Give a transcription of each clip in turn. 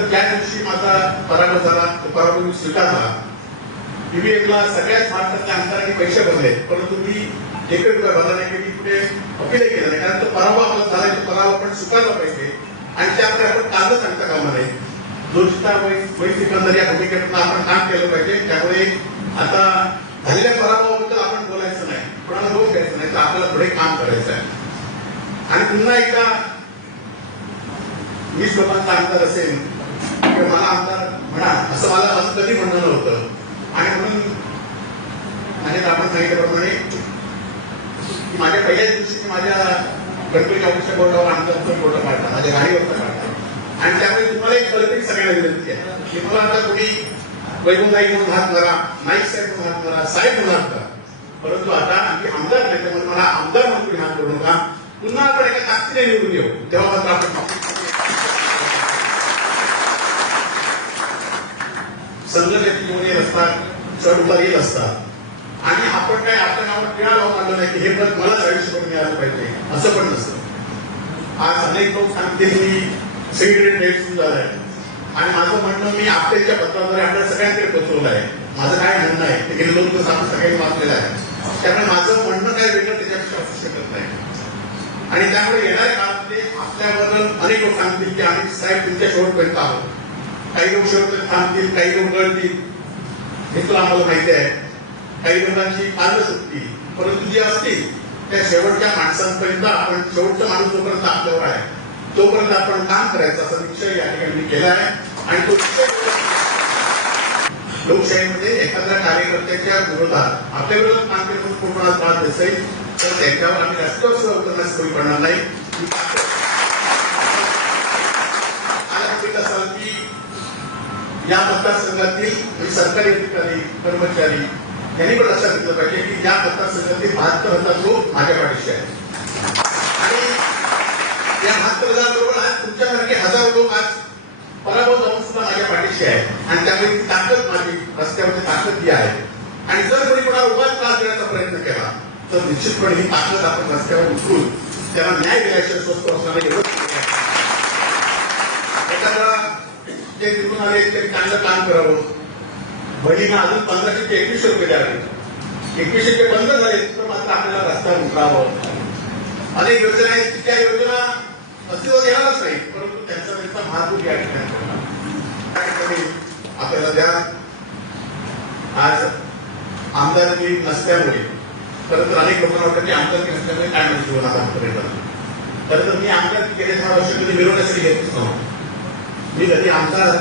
ज्या दिवशी माझा पराभव झाला तो पराभव मी स्वीकारला. ईव्हीएमला सगळ्याच भारतातल्या आमदारांनी पैसे भरले परंतु मी एकही रुपया भरला नाही की मी कुठे अपीलही केलं नाही कारण तो पराभव आपला झालाय तो पराभव आपण स्वीकारला पाहिजे. आणि त्यामुळे आपण कालच सांगता कामा नाही दोषता वै सिकंदर या भूमिकेतून आपण काम केलं पाहिजे. त्यामुळे आता झालेल्या पराभवाबद्दल आपण बोलायचं नाही. कोणाला दोष द्यायचं नाही तर आपल्याला पुढे काम करायचं आहे. आणि पुन्हा एकदा वीस लोकांचा आमदार असेल किंवा मला आमदार म्हणा असं मला असं कधी म्हणणं नव्हतं. आणि म्हणून माझ्या आपण सांगितल्याप्रमाणे माझ्या पहिल्याच दिवशी माझ्या गणपती ऑफिसच्या बोर्डावर आमदारचा फोटो काढला माझ्या गाडीवर काढला. आणि त्यामुळे तुम्हाला एक कळते सगळ्यांना विनंती आहे की मला आता कोणी वैभव नाईक म्हणून हात मारा नाईक साहेब म्हणून हात मारा साहेब म्हणून हात मारा परंतु आता आम्ही आमदार नाही त्यामुळे मला आमदार म्हणून हात करू नका. पुन्हा आपण एका ताकदीने निवडून येऊ. तेव्हा मात्र आपण संघर्ष येऊन येत असतात चढ उतार येत असतात. आणि आपण काय आपल्या नावात टिळा लावून आणलं नाही की हे पद मलाच आयुष्यभर मिळालं पाहिजे असं पण नसतं. आज अनेक लोक सांगतील मी सगळीकडे डेट सुरू झालाय आणि माझं म्हणणं मी आपल्याच्या पत्राद्वारे आपल्या सगळ्यांकडे पोचवलं आहे. माझं काय म्हणणं आहे? ते गेले लोक आपण सगळ्यांनी वाचलेलं आहे. त्यामुळे माझं म्हणणं काय वेगळं त्याच्यापेक्षा असू शकत नाही. आणि त्यामुळे येणाऱ्या ते आपल्याबद्दल अनेक लोक सांगतील की आम्ही साहेब तुमच्या शेवटपर्यंत आहोत. काही लोक शब्द थांबतील काही लोक गळतील. हे तुला आम्हाला माहिती आहे. काही लोकांची पानं सुटतील परंतु जी असतील त्या शेवटच्या माणसांपर्यंत आपण शेवटचा माणूस जोपर्यंत आपल्यावर आहे तोपर्यंत आपण काम करायचं असा निश्चय या ठिकाणी मी केला आहे. आणि तो लोकशाहीमध्ये एखाद्या कार्यकर्त्याच्या विरोधात आपल्या विरोधात काम केलं म्हणून कोणाला त्रास असेल तर त्यांच्यावर आम्ही जास्त उतरण्यास पडणार नाही मला माहीत असाल की या मतदारसंघातील म्हणजे सरकारी अधिकारी कर्मचारी यांनी पण लक्षात घेतलं पाहिजे की या मतदारसंघातील बहात्तर हजार लोक माझ्या पाठीशी आहेत आणि या बहात्तर हजार बरोबर आज तुमच्यासारखे हजार लोक आज पराभव जाऊन सुद्धा माझ्या पाठीशी आहेत. आणि त्यामुळे ती ताकद माझी रस्त्यावरची ताकद ही आहे. आणि जर कोणी कोणाला उगाच त्रास देण्याचा प्रयत्न केला तर निश्चितपणे ही ताकद आपण रस्त्यावर उतरून त्याला न्याय दिल्याशिवाय स्वस्त असणारे एवढं एखादा जे निवडून आले ते चांगलं काम करावं. बहिणींना अजून पंधराशे ते एकवीसशे रुपये द्यावे एकवीसशे ते बंद झाले तर मात्र आपल्याला रस्ता उतरावं. अनेक योजना आहेत की त्या योजना अस्तित्वात येणारच नाही परंतु त्यांचा त्यांचा महत्त्व या ठिकाणी आपल्याला द्या. आज आमदारकी नसल्यामुळे खरं तर अनेक लोकांना वाटतं की आमदारकी नसल्यामुळे काय म्हणजे जीवन आता पर्यटन खरं तर मी आमदारकी गेले दहा वर्ष कधी मिळवण्यासाठी घेतच नव्हतं मी कधी आमदार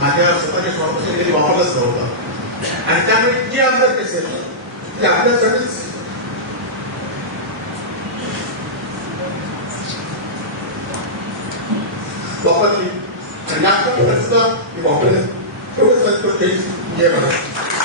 माझ्या स्वतःच्या स्वार्थासाठी कधी वापरलंच नव्हतं. आणि त्यामुळे जे आमदार असेल ती आपल्यासाठीच वापरली. आणि नागपूर सुद्धा ती वापरली. एवढंच सांगतो ते जय महाराज